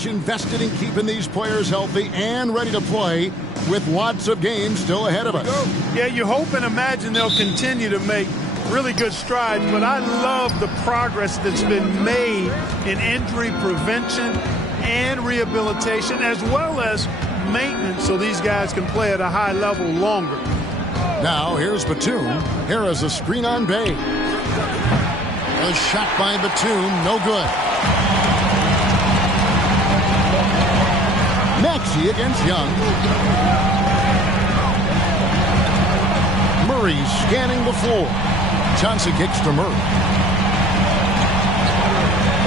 much invested in keeping these players healthy and ready to play with lots of games still ahead of us. Yeah, you hope and imagine they'll continue to make really good strides, but I love the progress that's been made in injury prevention and rehabilitation, as well as maintenance, so these guys can play at a high level longer. Now here's Batum. Here is a screen on Bay. A shot by Batum, no good. Maxey against Young. Murray scanning the floor. Johnson kicks to Murray.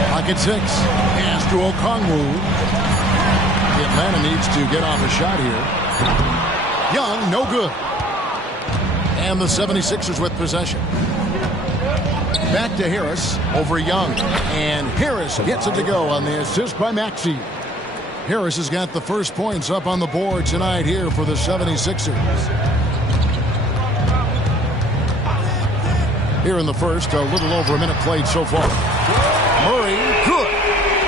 Pocket 6. Pass to Okongwu. Atlanta needs to get off a shot here. Young, no good. And the 76ers with possession. Back to Harris over Young. And Harris gets it to go on the assist by Maxey. Harris has got the first points up on the board tonight here for the 76ers. Here in the first, a little over a minute played so far. Murray, good.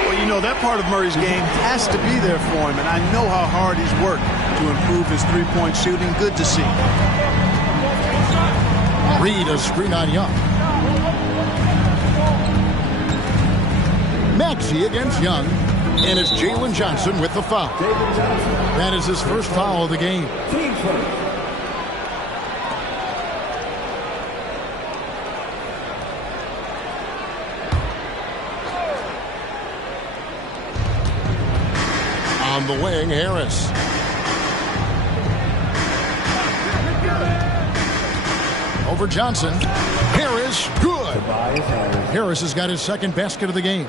Well, you know, that part of Murray's game has to be there for him, and I know how hard he's worked to improve his three-point shooting. Good to see. Reed, a screen on Young. Maxey against Young. And it's Jalen Johnson with the foul. That is his first foul of the game. On the wing, Harris. Over Johnson. Harris, good. Harris has got his second basket of the game.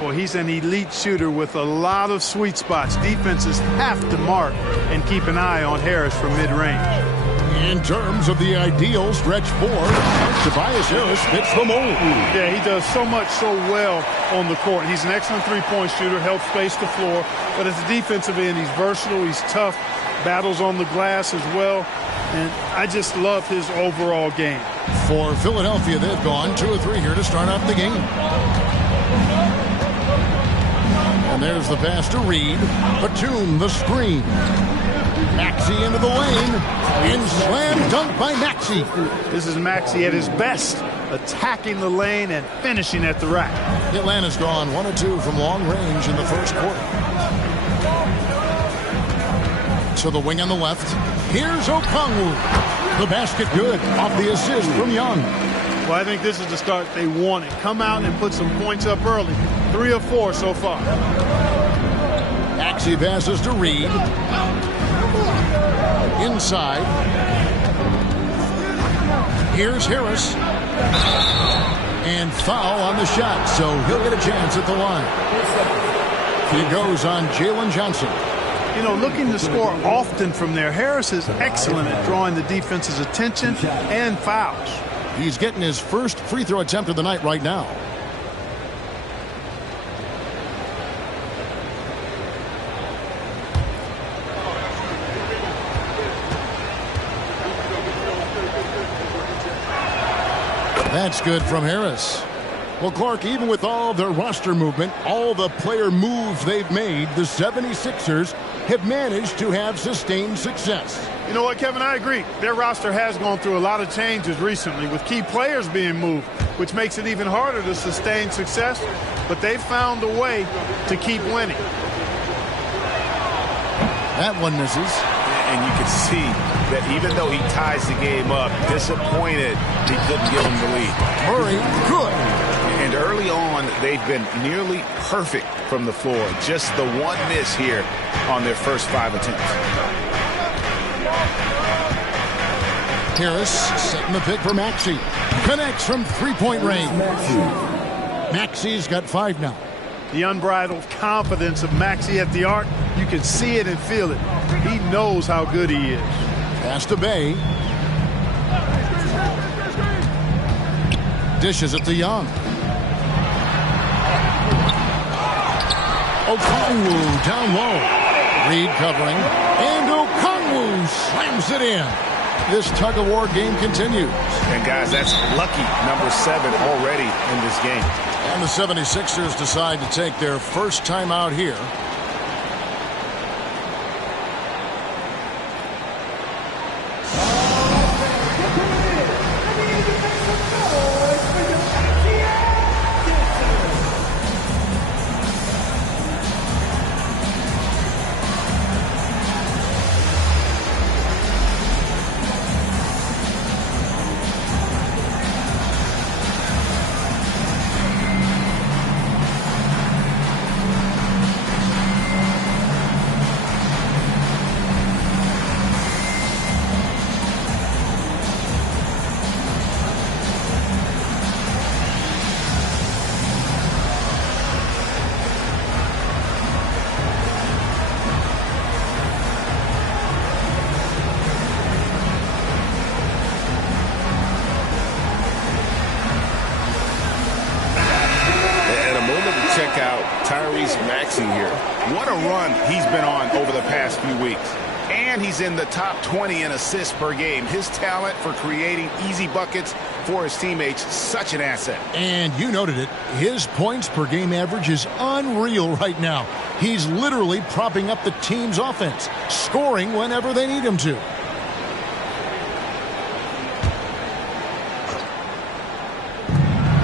Well, he's an elite shooter with a lot of sweet spots. Defenses have to mark and keep an eye on Harris from mid-range. In terms of the ideal stretch four, Tobias Harris fits the mold. Yeah, he does so much so well on the court. He's an excellent three-point shooter, helps space the floor. But as a defensive end, he's versatile, he's tough, battles on the glass as well. And I just love his overall game. For Philadelphia, they've gone 2 of 3 here to start off the game. And there's the pass to Reed. Batum, the screen. Maxey into the lane. And slam dunk by Maxey. This is Maxey at his best, attacking the lane and finishing at the rack. Atlanta's gone 1 of 2 from long range in the first quarter. To the wing on the left. Here's Okongwu. The basket good off the assist from Young. Well, I think this is the start they wanted. Come out and put some points up early. 3 of 4 so far. Maxey passes to Reed. Inside. Here's Harris. And foul on the shot, so he'll get a chance at the line. He goes on Jalen Johnson. You know, looking to score often from there. Harris is excellent at drawing the defense's attention and fouls. He's getting his first free throw attempt of the night right now. That's good from Harris. Well, Clark, even with all their roster movement, all the player moves they've made, the 76ers have managed to have sustained success. You know what, Kevin, I agree. Their roster has gone through a lot of changes recently with key players being moved, which makes it even harder to sustain success, but they've found a way to keep winning. That one misses. And you can see that even though he ties the game up, disappointed he couldn't give him the lead. Murray, good. And early on, they've been nearly perfect from the floor. Just the one miss here on their first 5 attempts. Harris setting the pick for Maxey. Connects from three-point range. Maxey's got 5 now. The unbridled confidence of Maxey at the arc, you can see it and feel it. He knows how good he is. Pass to Bay. Dishes it to Young. Okongwu down low. Reed covering. And Okongwu slams it in. This tug-of-war game continues. And, guys, that's lucky number 7 already in this game. And the 76ers decide to take their first time out here What a run he's been on over the past few weeks. And he's in the top 20 in assists per game. His talent for creating easy buckets for his teammates, such an asset. And you noted it. His points per game average is unreal right now. He's literally propping up the team's offense, scoring whenever they need him to.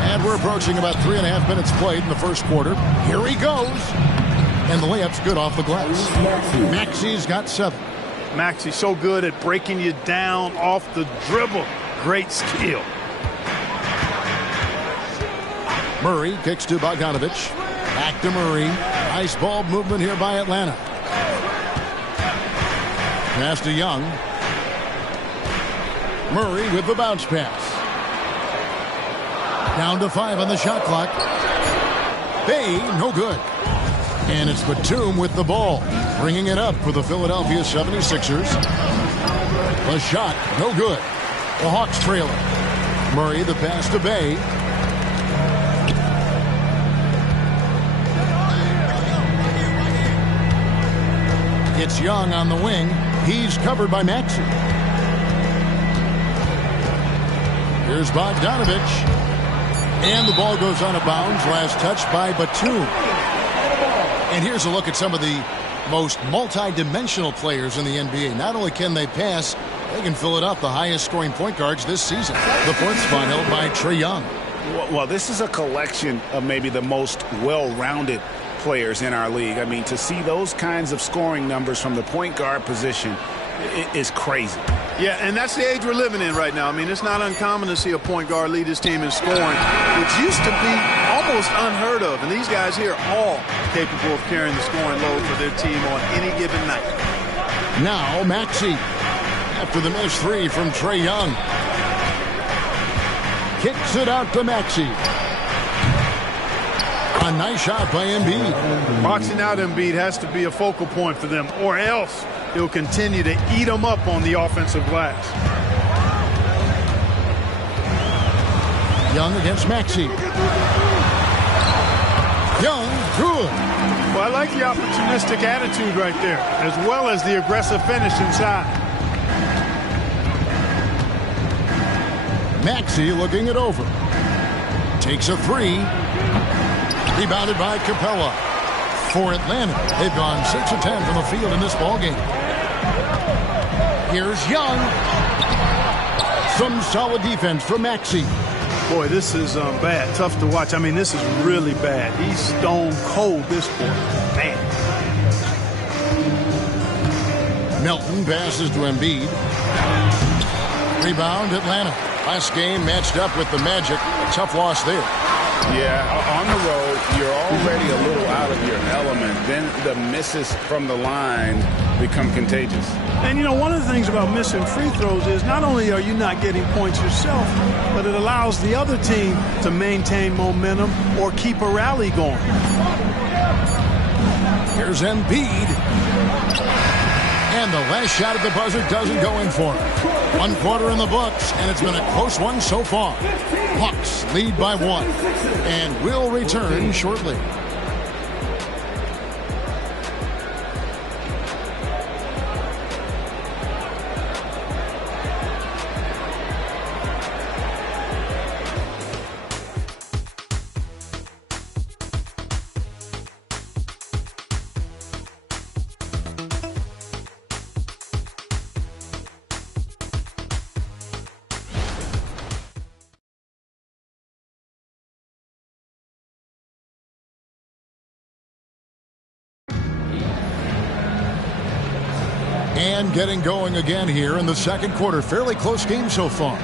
And we're approaching about 3.5 minutes played in the first quarter. Here he goes. And the layup's good off the glass. Maxi's got 7. Maxey so good at breaking you down off the dribble. Great skill. Murray kicks to Bogdanovich. Back to Murray. Nice ball movement here by Atlanta. Pass to Young. Murray with the bounce pass. Down to 5 on the shot clock. Bay, no good. And it's Batum with the ball, bringing it up for the Philadelphia 76ers. The shot, no good. The Hawks trailing. Murray, the pass to Bay. It's Young on the wing. He's covered by Maxey. Here's Bogdanovich. And the ball goes out of bounds. Last touch by Batum. And here's a look at some of the most multi-dimensional players in the NBA. Not only can they pass, they can fill it up. The highest scoring point guards this season. The 4th spot held by Trae Young. Well, this is a collection of maybe the most well-rounded players in our league. I mean, to see those kinds of scoring numbers from the point guard position is crazy. Yeah, and that's the age we're living in right now. I mean, it's not uncommon to see a point guard lead his team in scoring, which used to be almost unheard of. And these guys here are all capable of carrying the scoring load for their team on any given night. Now Maxey, after the missed 3 from Trae Young. Kicks it out to Maxey. A nice shot by Embiid. Boxing out Embiid has to be a focal point for them, or else he'll continue to eat them up on the offensive glass. Young against Maxey. Young, good. Well, I like the opportunistic attitude right there, as well as the aggressive finish inside. Maxey looking it over. Takes a 3. Rebounded by Capella. For Atlanta, they've gone 6 of 10 from the field in this ballgame. Here's Young. Some solid defense from Maxey. Boy, this is bad. Tough to watch. I mean, this is really bad. He's stone cold this quarter. Man. Melton passes to Embiid. Rebound, Atlanta. Last game matched up with the Magic. A tough loss there. Yeah, on the road, you're already a little out of your element. Then the misses from the line become contagious. And, you know, one of the things about missing free throws is not only are you not getting points yourself, but it allows the other team to maintain momentum or keep a rally going. Here's Embiid. And the last shot at the buzzer doesn't go in for him. 1 quarter in the books, and it's been a close one so far. Hawks lead by 1, and will return shortly. And getting going again here in the second quarter. Fairly close game so far.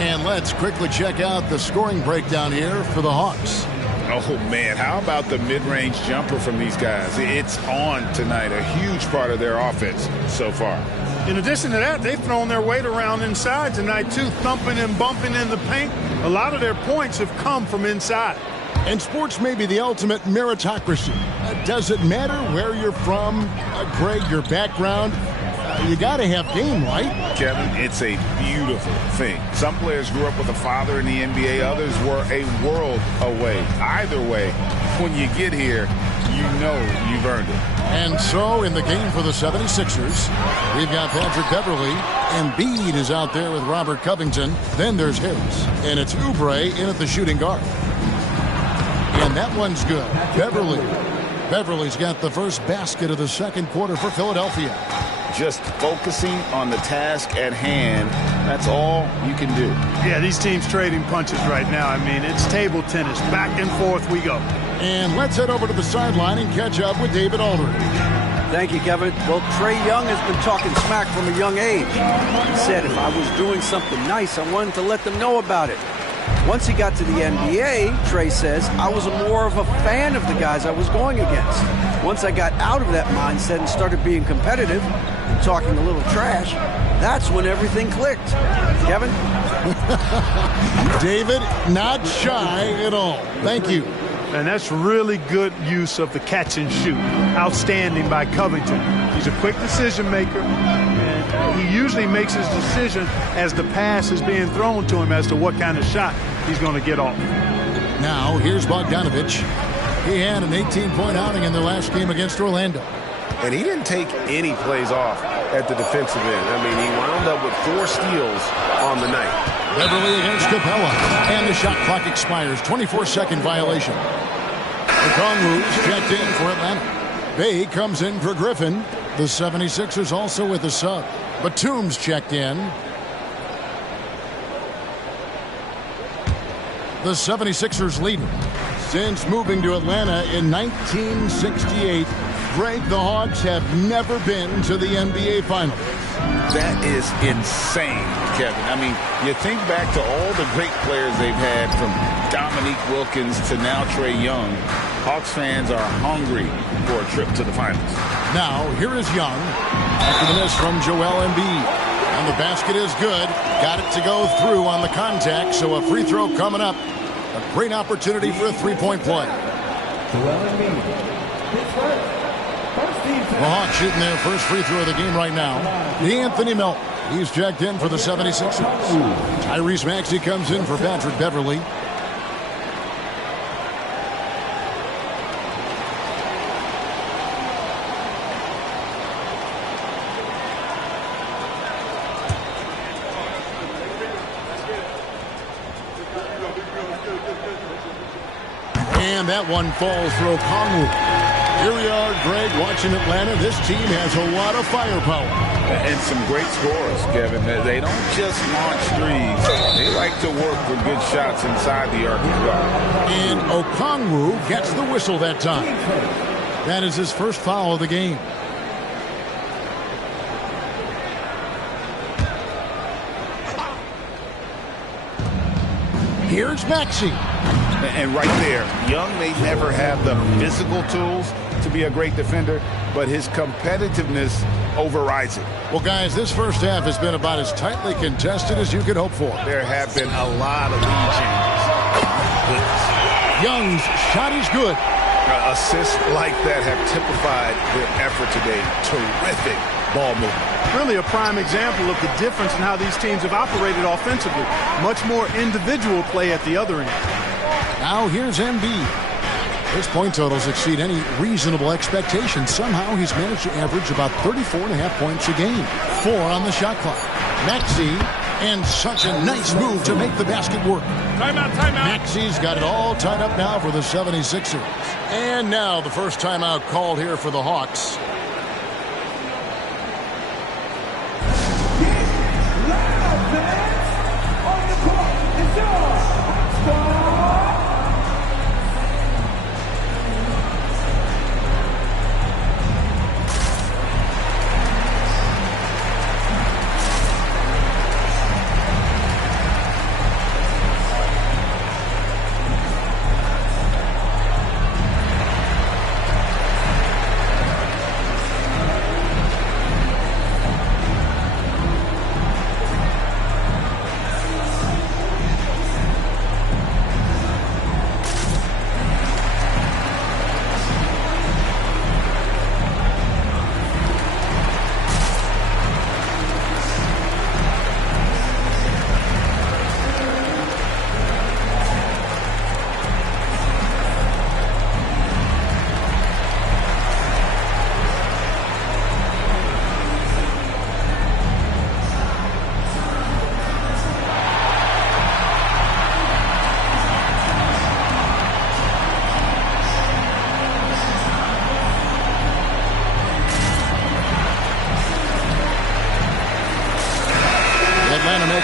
And let's quickly check out the scoring breakdown here for the Hawks. Oh, man, how about the mid-range jumper from these guys? It's on tonight, a huge part of their offense so far. In addition to that, they've thrown their weight around inside tonight, too, thumping and bumping in the paint. A lot of their points have come from inside. And sports may be the ultimate meritocracy. Does it matter where you're from, Greg, your background? You got to have game, right? Kevin, it's a beautiful thing. Some players grew up with a father in the NBA. Others were a world away. Either way, when you get here, you you know you've earned it. And so in the game for the 76ers, we've got Patrick Beverley. Embiid is out there with Robert Covington. Then there's Harris. And it's Oubre in at the shooting guard. And that one's good. Beverley's got the first basket of the second quarter for Philadelphia. Just focusing on the task at hand. That's all you can do. Yeah, these teams trading punches right now. I mean, it's table tennis. Back and forth we go. And let's head over to the sideline and catch up with David Aldridge. Thank you, Kevin. Well, Trae Young has been talking smack from a young age. He said if I was doing something nice, I wanted to let them know about it. Once he got to the NBA, Trae says, I was more of a fan of the guys I was going against. Once I got out of that mindset and started being competitive and talking a little trash, that's when everything clicked. Kevin? David, not shy at all. Thank you. And that's really good use of the catch and shoot. Outstanding by Covington. He's a quick decision maker, and he usually makes his decision as the pass is being thrown to him as to what kind of shot he's going to get off. Now, here's Bogdanovich. He had an 18-point outing in their last game against Orlando. And he didn't take any plays off at the defensive end. I mean, he wound up with 4 steals on the night. Beverley against Capella. And the shot clock expires. 24-second violation. Okongwu's checked in for Atlanta. Bay comes in for Griffin. The 76ers also with a sub. Batum's checked in. The 76ers lead since moving to Atlanta in 1968. Greg, the Hawks have never been to the NBA Finals. That is insane, Kevin. I mean, you think back to all the great players they've had, from Dominique Wilkins to now Trae Young. Hawks fans are hungry for a trip to the finals. Now, here is Young after the miss from Joel Embiid. And the basket is good. Got it to go through on the contact, so a free throw coming up. A great opportunity for a three-point play. The Hawks shooting their first free throw of the game right now. Anthony Melton. He's checked in for the 76ers. Tyrese Maxey comes in for Patrick Beverley. And that one falls for Okongwu. Here we are, Greg, watching Atlanta. This team has a lot of firepower. And some great scorers, Kevin. They don't just launch threes. They like to work for good shots inside the arc as well. And Okongwu gets the whistle that time. That is his first foul of the game. Here's Maxey. And right there, Young may never have the physical tools to be a great defender, but his competitiveness overrides it. Well, guys, this first half has been about as tightly contested as you could hope for. There have been a lot of lead changes. Young's shot is good. Assists like that have typified their effort today. Terrific ball movement. Really a prime example of the difference in how these teams have operated offensively. Much more individual play at the other end. Now here's Embiid. His point totals exceed any reasonable expectation. Somehow he's managed to average about 34.5 points a game. 4 on the shot clock. Maxey, and such a nice move to make the basket work. Timeout. Maxey's got it all tied up now for the 76ers. And now the first timeout called here for the Hawks.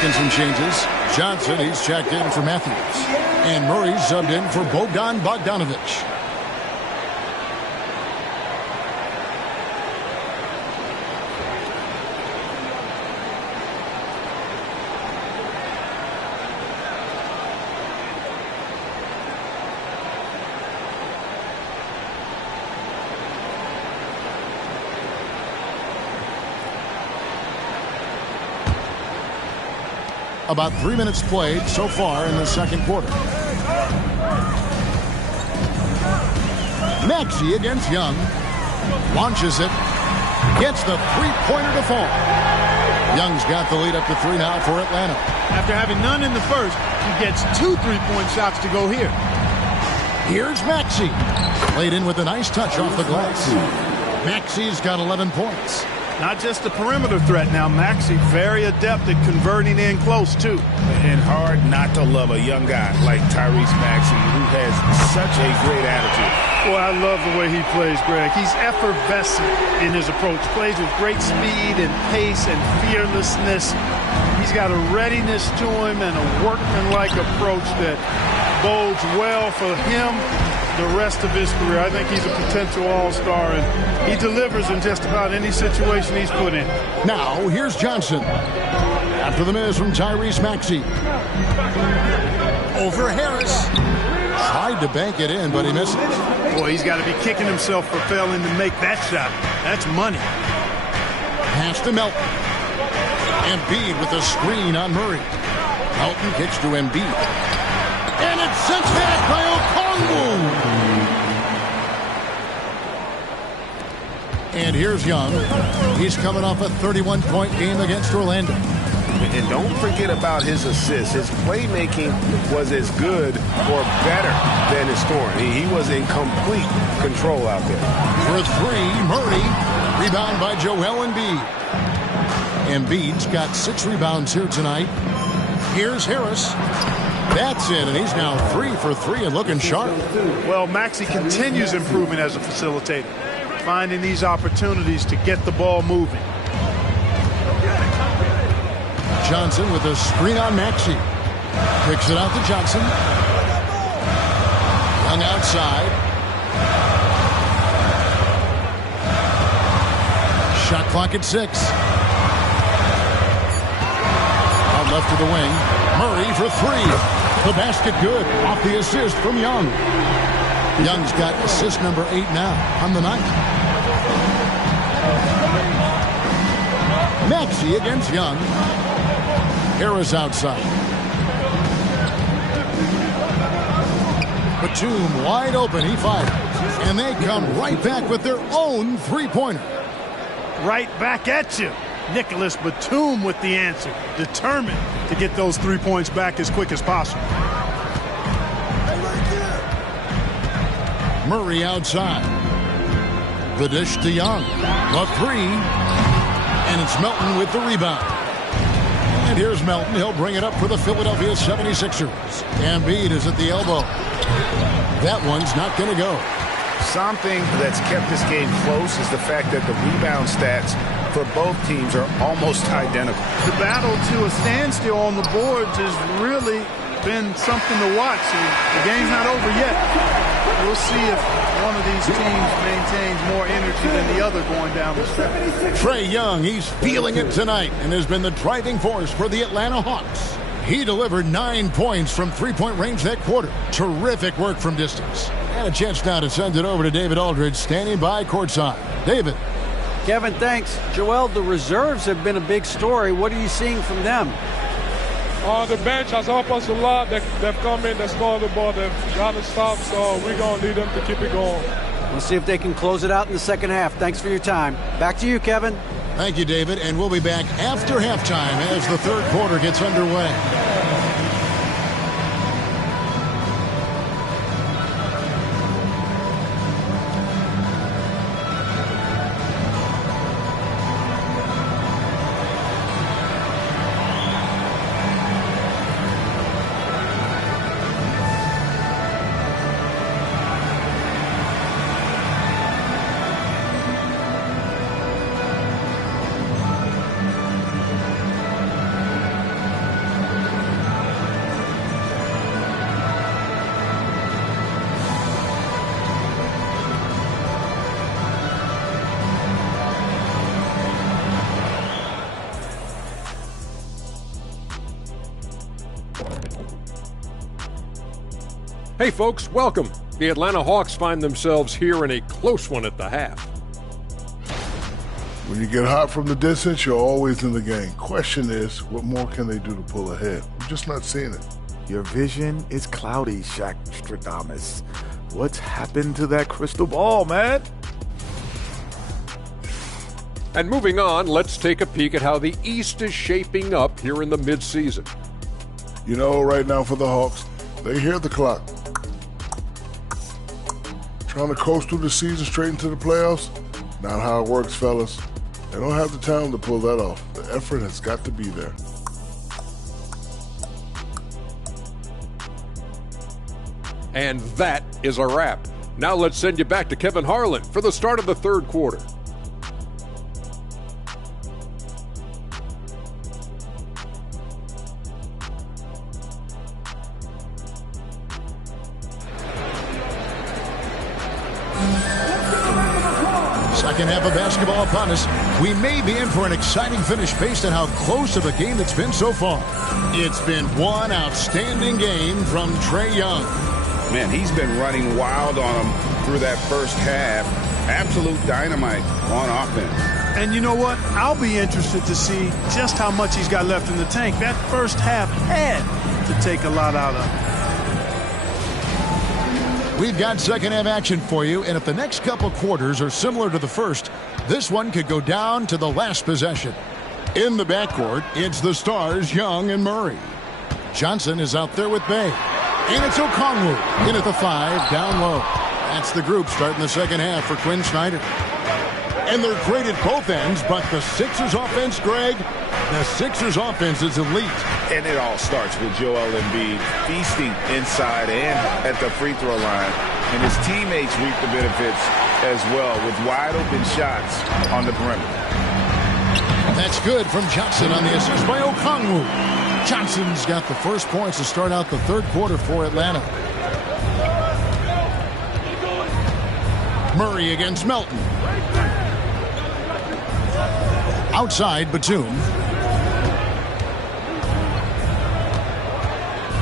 making some changes. Johnson, he's checked in for Matthews. And Murray's subbed in for Bogdanovich. About 3 minutes played so far in the second quarter. Maxey against Young. Launches it. Gets the three-pointer to fall. Young's got the lead up to 3 now for Atlanta. After having none in the first, he gets 2 3-point shots to go here. Here's Maxey. Laid in with a nice touch off the glass. Maxey's got 11 points. Not just a perimeter threat now. Maxey very adept at converting in close, too. And hard not to love a young guy like Tyrese Maxey, who has such a great attitude. Boy, I love the way he plays, Greg. He's effervescent in his approach. Plays with great speed and pace and fearlessness. He's got a readiness to him and a workmanlike approach that bodes well for him the rest of his career. I think he's a potential all-star, and he delivers in just about any situation he's put in. Now, here's Johnson. After the miss from Tyrese Maxey. Over Harris. Tried to bank it in, but he misses. Boy, he's got to be kicking himself for failing to make that shot. That's money. Pass to Melton. Embiid with a screen on Murray. Melton kicks to Embiid. And it's sent back by Okongwu. And here's Young. He's coming off a 31-point game against Orlando. And don't forget about his assists. His playmaking was as good or better than his scoring. He was in complete control out there. For 3, Murray. Rebound by Joel Embiid. Embiid's got 6 rebounds here tonight. Here's Harris. That's it, and he's now 3 for 3 and looking sharp. Well, Maxey continues improving as a facilitator, finding these opportunities to get the ball moving. Johnson with a screen on Maxey. Kicks it out to Johnson. Young outside. Shot clock at 6. Out left to the wing. Murray for 3. The basket good. Off the assist from Young. Young's got assist number 8 now on the night. Maxey against Young. Harris outside. Batum wide open. He fires. And they come right back with their own three-pointer. Right back at you. Nicholas Batum with the answer. Determined to get those 3 points back as quick as possible. Murray outside. The dish to Young. The 3. And it's Melton with the rebound. And here's Melton. He'll bring it up for the Philadelphia 76ers. Embiid is at the elbow. That one's not going to go. Something that's kept this game close is the fact that the rebound stats for both teams are almost identical. The battle to a standstill on the boards has really been something to watch. The game's not over yet. We'll see if one of these teams maintains more energy than the other going down the stretch. Trae Young, he's feeling it tonight and has been the driving force for the Atlanta Hawks. He delivered 9 points from three-point range that quarter. Terrific work from distance. And a chance now to send it over to David Aldridge, standing by courtside. David. Kevin, thanks. Joel, the reserves have been a big story. What are you seeing from them? On the bench has helped us a lot. They've come in, they scored the ball, they've got to stop, so we're going to need them to keep it going. We'll see if they can close it out in the second half. Thanks for your time. Back to you, Kevin. Thank you, David, and we'll be back after halftime as the third quarter gets underway. Hey folks, welcome. The Atlanta Hawks find themselves here in a close one at the half. When you get hot from the distance, you're always in the game. Question is, what more can they do to pull ahead? I'm just not seeing it. Your vision is cloudy, Shaq Stradamus. What's happened to that crystal ball, man? And moving on, let's take a peek at how the East is shaping up here in the midseason. You know, right now for the Hawks, they hear the clock. Trying to coast through the season straight into the playoffs? Not how it works, fellas. They don't have the talent to pull that off. The effort has got to be there. And that is a wrap. Now let's send you back to Kevin Harlan for the start of the third quarter. Second half of basketball upon us. We may be in for an exciting finish based on how close of a game it's been so far. It's been one outstanding game from Trae Young. Man, he's been running wild on him through that first half. Absolute dynamite on offense. And you know what? I'll be interested to see just how much he's got left in the tank. That first half had to take a lot out of him. We've got second half action for you, and if the next couple quarters are similar to the first, this one could go down to the last possession. In the backcourt, it's the stars Young and Murray. Johnson is out there with Bay. And it's Okongwu in at the 5, down low. That's the group starting the second half for Quinn Snyder. And they're great at both ends, but the Sixers offense, Greg, the Sixers offense is elite. And it all starts with Joel Embiid feasting inside and at the free throw line. And his teammates reap the benefits as well with wide open shots on the perimeter. That's good from Johnson on the assist by Okongwu. Johnson's got the first points to start out the third quarter for Atlanta. Murray against Melton. Outside, Batum.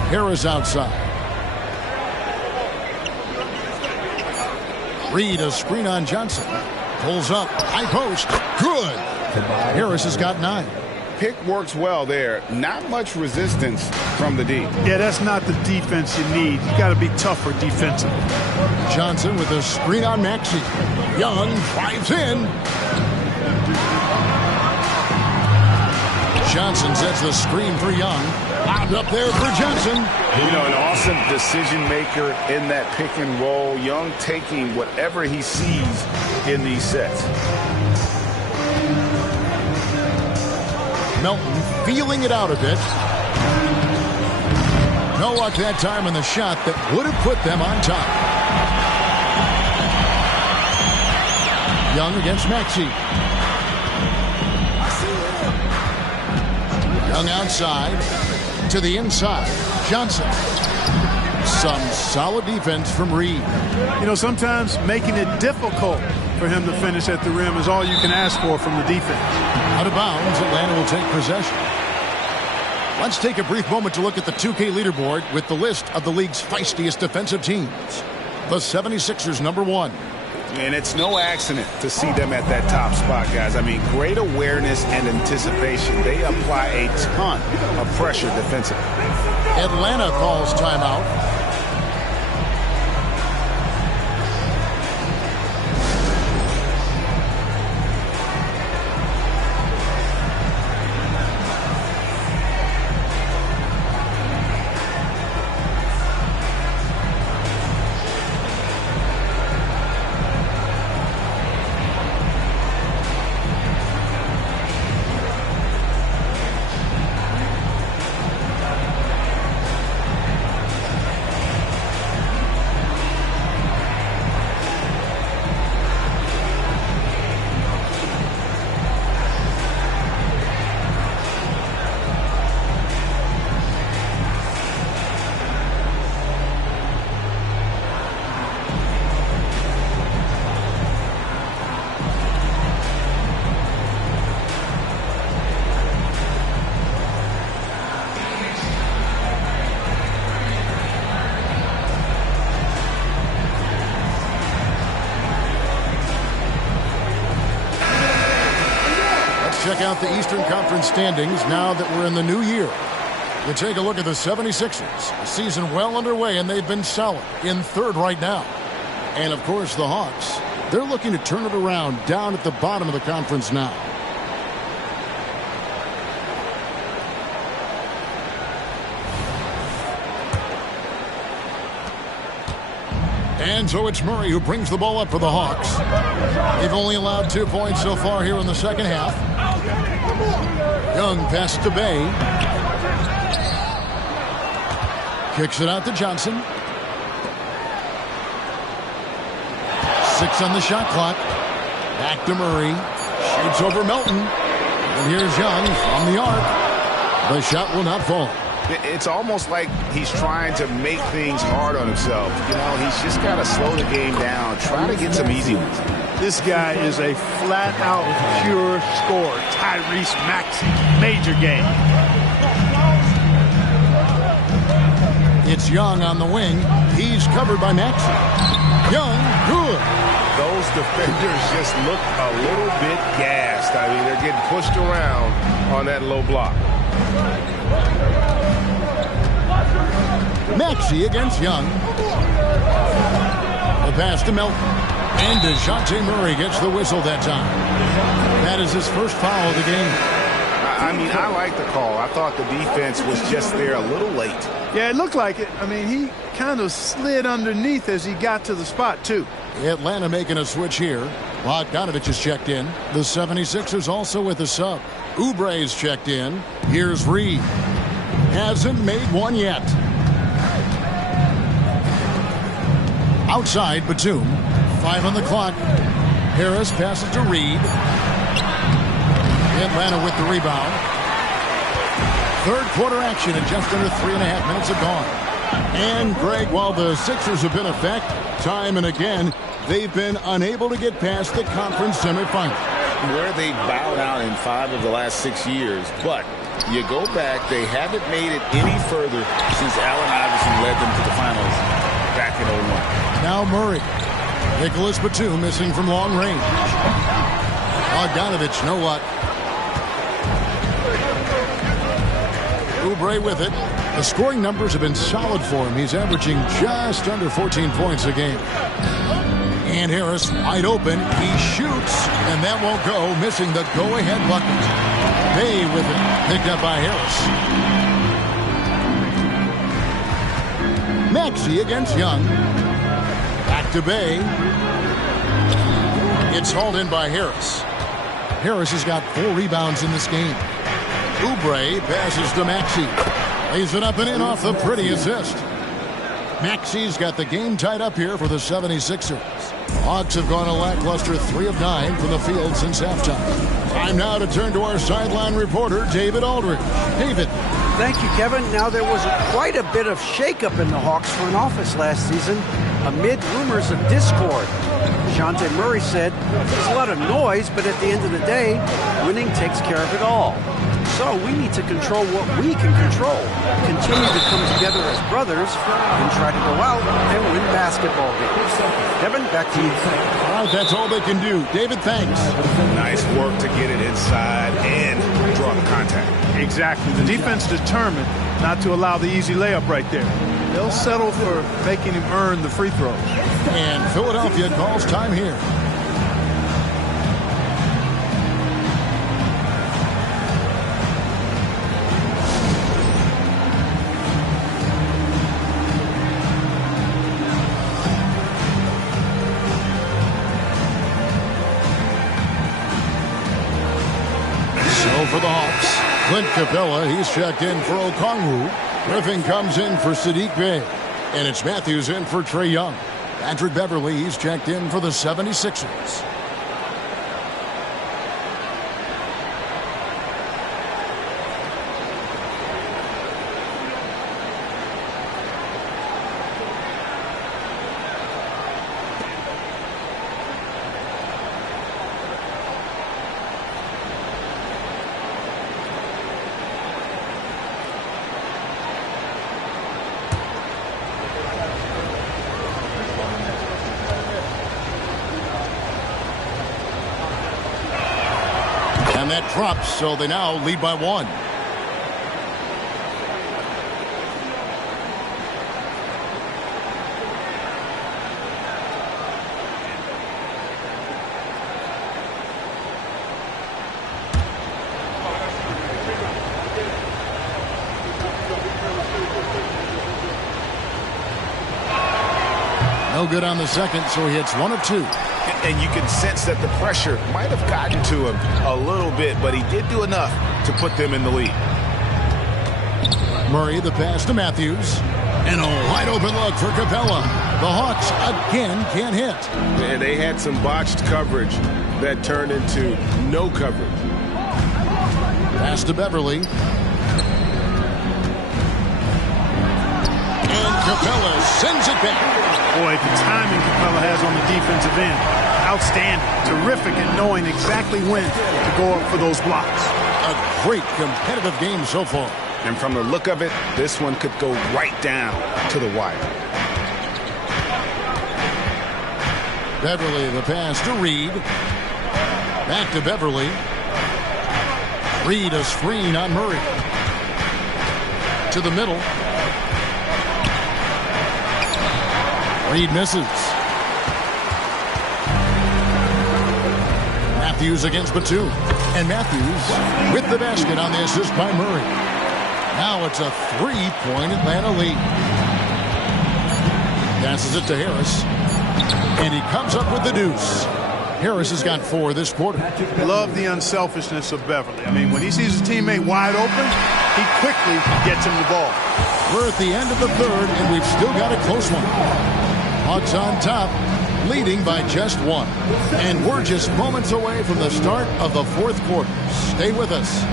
Harris outside. Reed, a screen on Johnson. Pulls up, high post, good. Harris has got 9. Pick works well there. Not much resistance from the D. Yeah, that's not the defense you need. You got to be tougher defensively. Johnson with a screen on Maxey. Young drives in. Johnson sets the screen for Young. Lobbed up there for Johnson. You know, an awesome decision maker in that pick and roll. Young taking whatever he sees in these sets. Melton feeling it out a bit. No luck that time on the shot that would have put them on top. Young against Maxey. Young outside to the inside. Johnson. Some solid defense from Reed. You know, sometimes making it difficult for him to finish at the rim is all you can ask for from the defense. Out of bounds, Atlanta will take possession. Let's take a brief moment to look at the 2K leaderboard with the list of the league's feistiest defensive teams. The 76ers, number 1. And it's no accident to see them at that top spot, guys. I mean, great awareness and anticipation. They apply a ton of pressure defensively. Atlanta calls timeout. Let's check out the Eastern Conference standings now that we're in the new year. You take a look at the 76ers. The season well underway, and they've been solid in third right now. And, of course, the Hawks. They're looking to turn it around down at the bottom of the conference now. And so it's Murray who brings the ball up for the Hawks. They've only allowed 2 points so far here in the second half. Young passes to Bay. Kicks it out to Johnson. 6 on the shot clock. Back to Murray. Shoots over Melton. And here's Young from the arc. The shot will not fall. It's almost like he's trying to make things hard on himself. You know, he's just got to slow the game down, try to get some easy ones. This guy is a flat-out pure scorer. Tyrese Maxey, major game. It's Young on the wing. He's covered by Maxey. Young, good. Those defenders just look a little bit gassed. I mean, they're getting pushed around on that low block. Maxey against Young. The pass to Melton. And DeJounte Murray gets the whistle that time. That is his first foul of the game. I mean, I like the call. I thought the defense was just there a little late. Yeah, it looked like it. I mean, he kind of slid underneath as he got to the spot, too. Atlanta making a switch here. Bogdanovich is checked in. The 76ers also with a sub. Oubre's checked in. Here's Reed. Hasn't made one yet. Outside, Batum. 5 on the clock. Harris passes to Reed. Atlanta with the rebound. Third quarter action and just under 3.5 minutes have gone. And, Greg, while the Sixers have been effective time and again, they've been unable to get past the conference semifinal. Where they bowed out in 5 of the last 6 years. But you go back, they haven't made it any further since Allen Iverson led them to the finals back in 01. Now Murray. Nicholas Batum missing from long range. Bogdanovich, no luck. Oubre with it. The scoring numbers have been solid for him. He's averaging just under 14 points a game. And Harris wide open. He shoots, and that won't go. Missing the go-ahead bucket. Bay with it. Picked up by Harris. Maxey against Young. Back to Bay. It's hauled in by Harris. Harris has got 4 rebounds in this game. Oubre passes to Maxey. Lays it up and in off the pretty assist. Maxey's got the game tied up here for the 76ers. Hawks have gone a lackluster 3 of 9 from the field since halftime. Time now to turn to our sideline reporter, David Aldridge. David. Thank you, Kevin. Now, there was quite a bit of shakeup in the Hawks front office last season amid rumors of discord. DeJounte Murray said, "There's a lot of noise, but at the end of the day, winning takes care of it all. So we need to control what we can control, continue to come together as brothers, and try to go out and win basketball games." Kevin, back to you. All right, that's all they can do. David, thanks. Nice work to get it inside and draw the contact. Exactly. The defense determined not to allow the easy layup right there. They'll settle for making him earn the free throws. And Philadelphia calls time here. For the Hawks, Clint Capella, he's checked in for Okongwu. Griffin comes in for Sadiq Bey. And it's Matthews in for Trae Young. Patrick Beverly, he's checked in for the 76ers. And that drops, so they now lead by 1. No good on the second, so he hits 1 of 2. And you can sense that the pressure might have gotten to him a little bit, but he did do enough to put them in the lead. Murray, the pass to Matthews. And a wide open look for Capella. The Hawks again can't hit. And they had some botched coverage that turned into no coverage. Pass to Beverly. And Capella sends it back. Boy, the timing Capella has on the defensive end, outstanding. Terrific at knowing exactly when to go up for those blocks. A great competitive game so far. And from the look of it, this one could go right down to the wire. Beverly, the pass to Reed. Back to Beverly. Reed, a screen on Murray. To the middle. Reed misses. Matthews against Batum. And Matthews with the basket on the assist by Murray. Now it's a 3-point Atlanta lead. Passes it to Harris. And he comes up with the deuce. Harris has got 4 this quarter. Love the unselfishness of Beverly. I mean, when he sees his teammate wide open, he quickly gets him the ball. We're at the end of the third, and we've still got a close one. Hawks on top, leading by just 1. And we're just moments away from the start of the fourth quarter. Stay with us.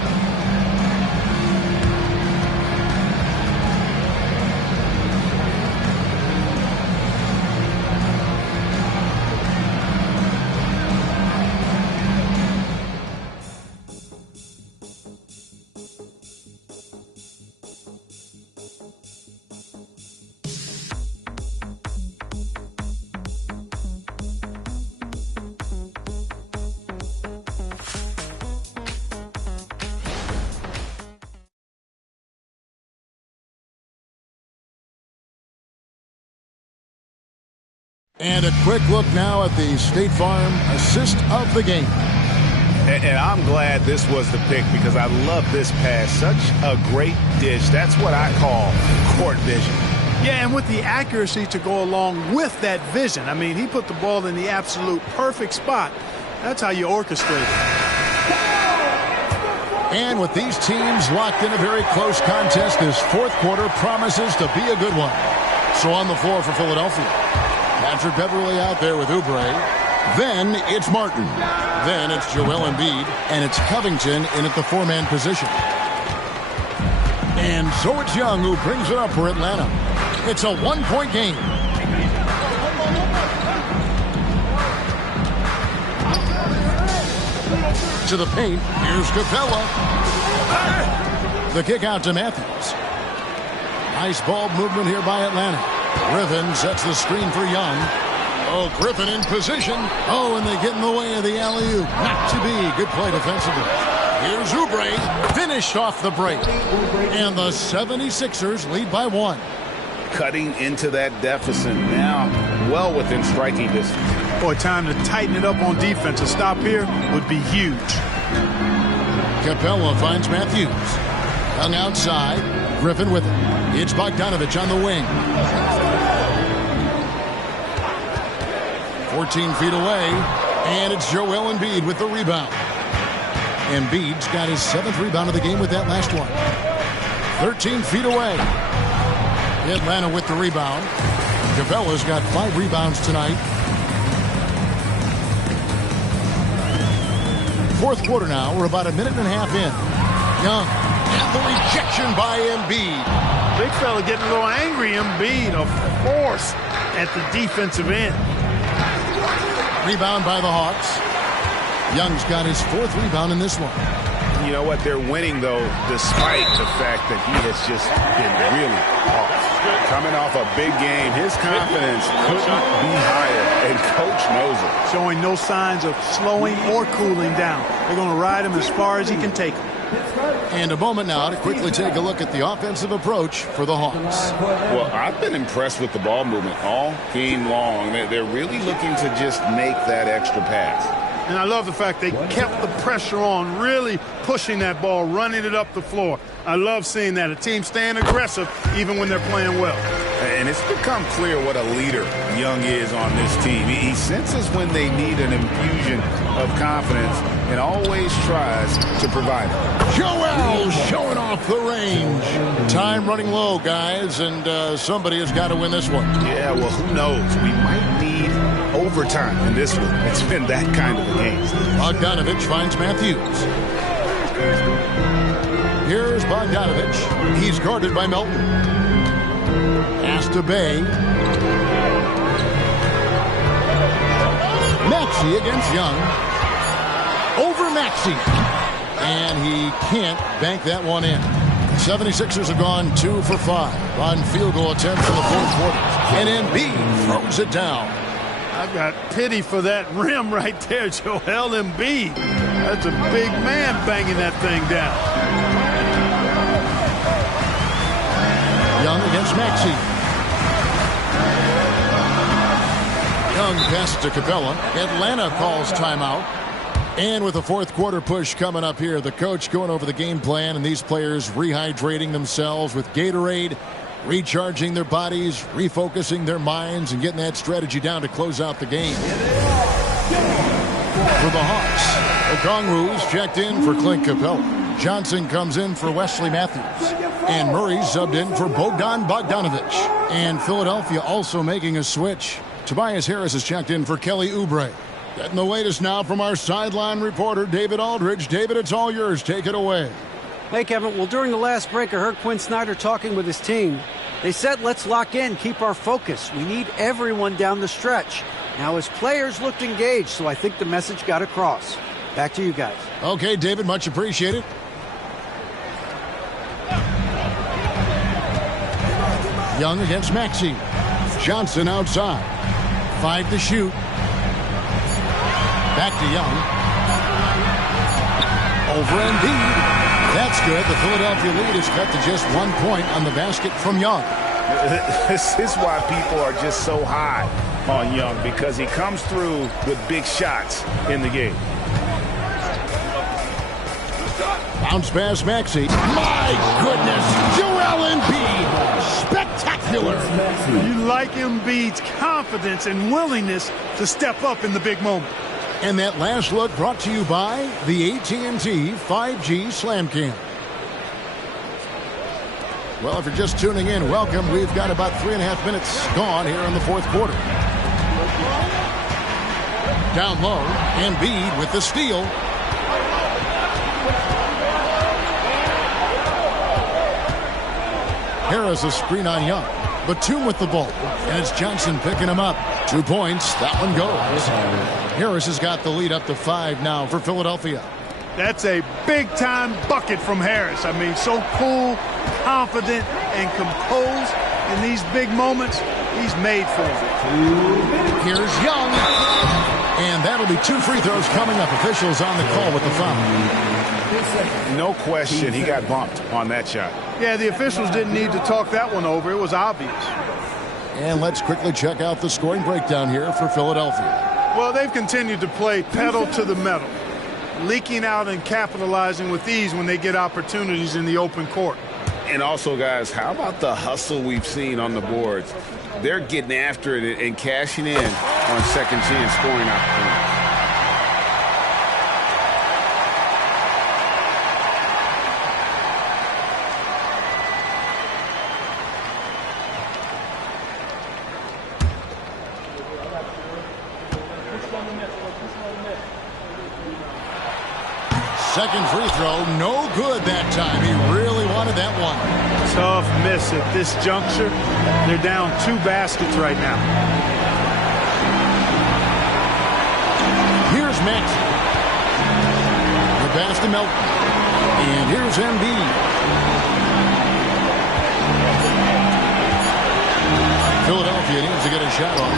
And a quick look now at the State Farm assist of the game. And I'm glad this was the pick because I love this pass. Such a great dish. That's what I call court vision. Yeah, and with the accuracy to go along with that vision. I mean, he put the ball in the absolute perfect spot. That's how you orchestrate it. And with these teams locked in a very close contest, this fourth quarter promises to be a good one. So on the floor for Philadelphia, Patrick Beverly out there with Oubre. Then it's Martin. Then it's Joel Embiid. And it's Covington in at the 4-man position. And so it's Young who brings it up for Atlanta. It's a 1-point game. To the paint. Here's Capella. The kick out to Matthews. Nice ball movement here by Atlanta. Griffin sets the screen for Young. Oh, Griffin in position. Oh, and they get in the way of the alley-oop. Not to be. Good play defensively. Here's Oubre. Finished off the break. And the 76ers lead by 1. Cutting into that deficit now, well within striking distance. Boy, time to tighten it up on defense. A stop here would be huge. Capella finds Matthews. Young outside. Griffin with it. It's Bogdanovich on the wing. 14 feet away. And it's Joel Embiid with the rebound. Embiid's got his 7th rebound of the game with that last one. 13 feet away. Atlanta with the rebound. Capella's got 5 rebounds tonight. Fourth quarter now. We're about a minute and a half in. Young. And the rejection by Embiid. Big fella getting a little angry. Embiid, a force at the defensive end. Rebound by the Hawks. Young's got his 4th rebound in this one. You know what? They're winning, though, despite the fact that he has just been really off. Coming off a big game, his confidence couldn't be higher, and Coach knows it. Showing no signs of slowing or cooling down. They're going to ride him as far as he can take him. And a moment now to quickly take a look at the offensive approach for the Hawks. Well, I've been impressed with the ball movement all game long. They're really looking to just make that extra pass. And I love the fact they kept the pressure on, really pushing that ball, running it up the floor. I love seeing that. A team staying aggressive even when they're playing well. And it's become clear what a leader Young is on this team. He senses when they need an infusion of confidence and always tries to provide it. Joel showing off the range. Time running low, guys, and somebody has got to win this one. Yeah, well, who knows? We might need overtime in this one. It's been that kind of a game. Bogdanovich finds Matthews. Here's Bogdanovich. He's guarded by Melton. Pass to Bay. Maxey against Young. Over Maxey. And he can't bank that one in. 76ers have gone 2 for 5 on field goal attempts in the fourth quarter. And Embiid throws it down. I've got pity for that rim right there, Joel Embiid. That's a big man banging that thing down. Young against Maxey. Young passes to Capella. Atlanta calls timeout. And with the fourth quarter push coming up here, the coach going over the game plan and these players rehydrating themselves with Gatorade, recharging their bodies, refocusing their minds, and getting that strategy down to close out the game. For the Hawks, Okongwu's checked in for Clint Capella. Johnson comes in for Wesley Matthews. And Murray subbed in for Bogdan Bogdanovich. And Philadelphia also making a switch. Tobias Harris is checked in for Kelly Oubre. Getting the latest now from our sideline reporter, David Aldridge. David, it's all yours. Take it away. Hey, Kevin. Well, during the last break, I heard Quinn Snyder talking with his team. They said, let's lock in, keep our focus. We need everyone down the stretch. Now, his players looked engaged, so I think the message got across. Back to you guys. Okay, David, much appreciated. Young against Maxey. Johnson outside. 5 to shoot. Back to Young. Over Embiid. That's good. The Philadelphia lead is cut to just 1 point on the basket from Young. This is why people are just so high on Young, because he comes through with big shots in the game. Bounce pass Maxey. My goodness. Joel Embiid. Spectacular. You like Embiid's confidence and willingness to step up in the big moment. And that last look brought to you by the AT&T 5G Slam Cam. Well, if you're just tuning in, welcome. We've got about 3.5 minutes gone here in the fourth quarter. Down low, Embiid with the steal. Harris a screen on Young. Batum with the ball. And it's Johnson picking him up. 2 points. That one goes. Harris has got the lead up to 5 now for Philadelphia. That's a big-time bucket from Harris. I mean, so cool, confident, and composed in these big moments. He's made for it. Here's Young. And that'll be 2 free throws coming up. Officials on the call with the foul. No question, he got bumped on that shot. Yeah, the officials didn't need to talk that one over. It was obvious. And let's quickly check out the scoring breakdown here for Philadelphia. Well, they've continued to play pedal to the metal, leaking out and capitalizing with ease when they get opportunities in the open court. And also, guys, how about the hustle we've seen on the boards? They're getting after it and cashing in on second chance scoring opportunities. Second free throw, no good that time. He really wanted that one. Tough miss at this juncture. They're down 2 baskets right now. Here's Maxey. The pass to Melton. And here's Embiid. Philadelphia needs to get a shot off.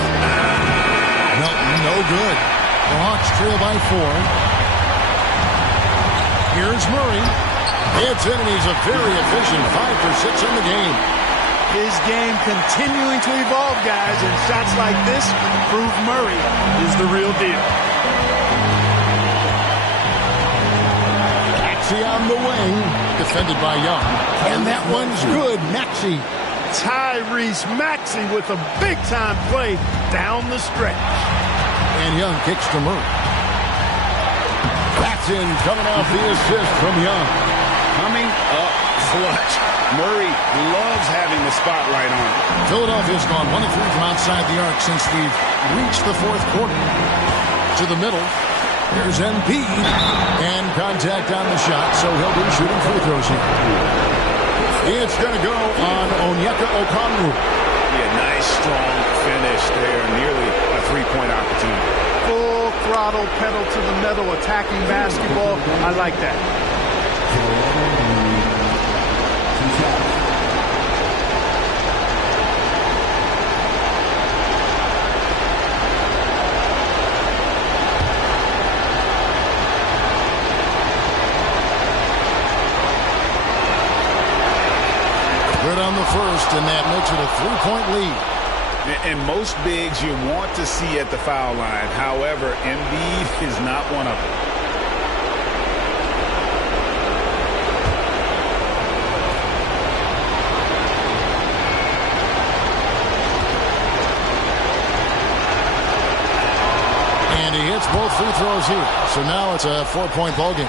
Melton, no good. The Hawks trail by 4. Here's Murray. It's in, and he's a very efficient 5 for 6 in the game. His game continuing to evolve, guys, and shots like this prove Murray is the real deal. Maxey on the wing, defended by Young. And that one's good. Maxey. Tyrese Maxey with a big-time play down the stretch. And Young kicks to Murray. That's in, coming off the assist from Young. Coming up clutch. Murray loves having the spotlight on him. Philadelphia's gone 1 of 3 from outside the arc since we've reached the 4th quarter. To the middle. There's Embiid. And contact on the shot, so he'll be shooting free throws here. It's going to go on Onyeka Okongwu. Yeah, nice, strong finish there. Nearly a three-point opportunity. Full throttle, pedal to the metal, attacking basketball. I like that. Good on the first, and that makes it a 3-point lead. And most bigs you want to see at the foul line. However, Embiid is not one of them. And he hits both free throws here. So now it's a 4-point ball game.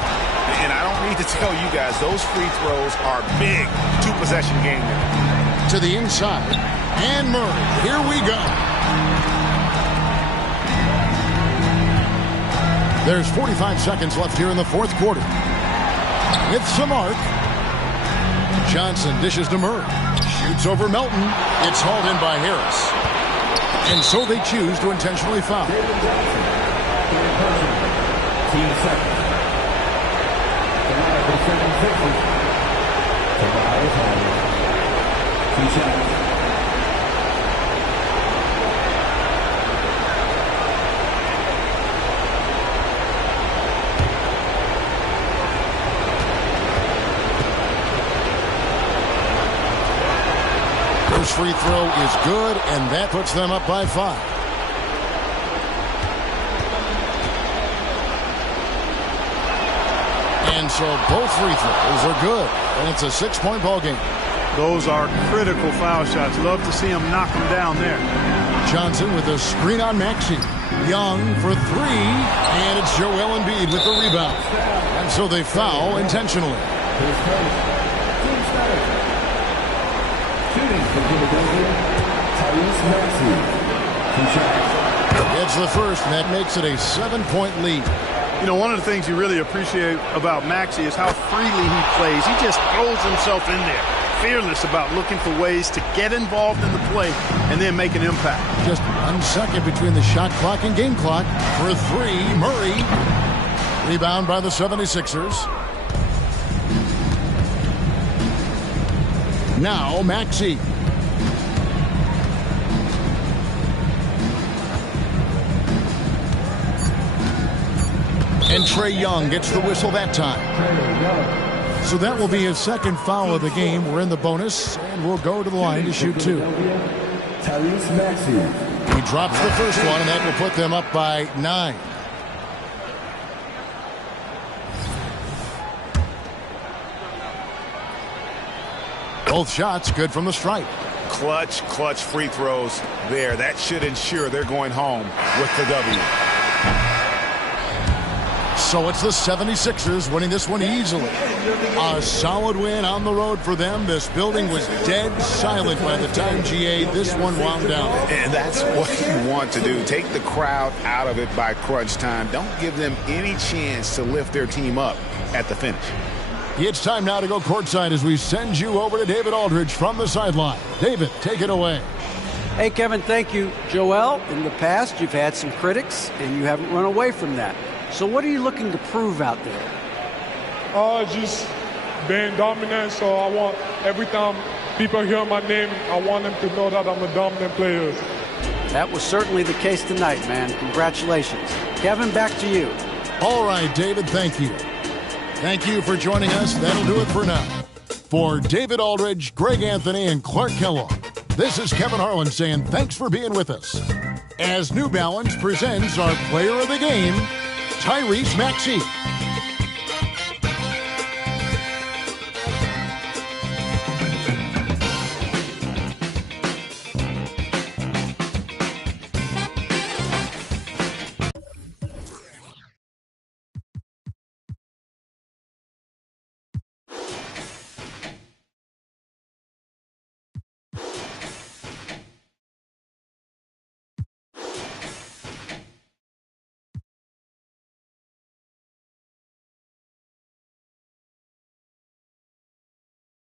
And I don't need to tell you guys, those free throws are big. 2-possession game. To the inside. And Murray. Here we go. There's 45 seconds left here in the 4th quarter. It's the mark. Johnson dishes to Murray. Shoots over Melton. It's hauled in by Harris. And so they choose to intentionally foul. Team second. First free throw is good, and that puts them up by 5. And so both free throws are good, and it's a 6-point ball game. Those are critical foul shots. Love to see him knock them down there. Johnson with a screen on Maxey. Young for 3, and it's Joel Embiid with the rebound. And so they foul intentionally. It's the first, and that makes it a 7-point lead. You know, one of the things you really appreciate about Maxey is how freely he plays. He just throws himself in there. Fearless about looking for ways to get involved in the play and then make an impact. Just 1 second between the shot clock and game clock. For 3, Murray. Rebound by the 76ers. Now Maxey. And Trae Young gets the whistle that time. So that will be his 2nd foul of the game. We're in the bonus, and we'll go to the line to shoot 2. He drops the first one, and that will put them up by 9. Both shots good from the stripe. Clutch free throws there. That should ensure they're going home with the W. So it's the 76ers winning this one easily. A solid win on the road for them. This building was dead silent by the time, GA, this one wound down. And that's what you want to do. Take the crowd out of it by crunch time. Don't give them any chance to lift their team up at the finish. It's time now to go courtside as we send you over to David Aldridge from the sideline. David, take it away. Hey, Kevin, thank you. Joel, in the past, you've had some critics, and you haven't run away from that. So what are you looking to prove out there? Just being dominant. So I want every time people hear my name, I want them to know that I'm a dominant player. That was certainly the case tonight, man. Congratulations. Kevin, back to you. All right, David, thank you. Thank you for joining us. That'll do it for now. For David Aldridge, Greg Anthony, and Clark Kellogg, this is Kevin Harlan saying thanks for being with us. As New Balance presents our player of the game, Tyrese Maxey.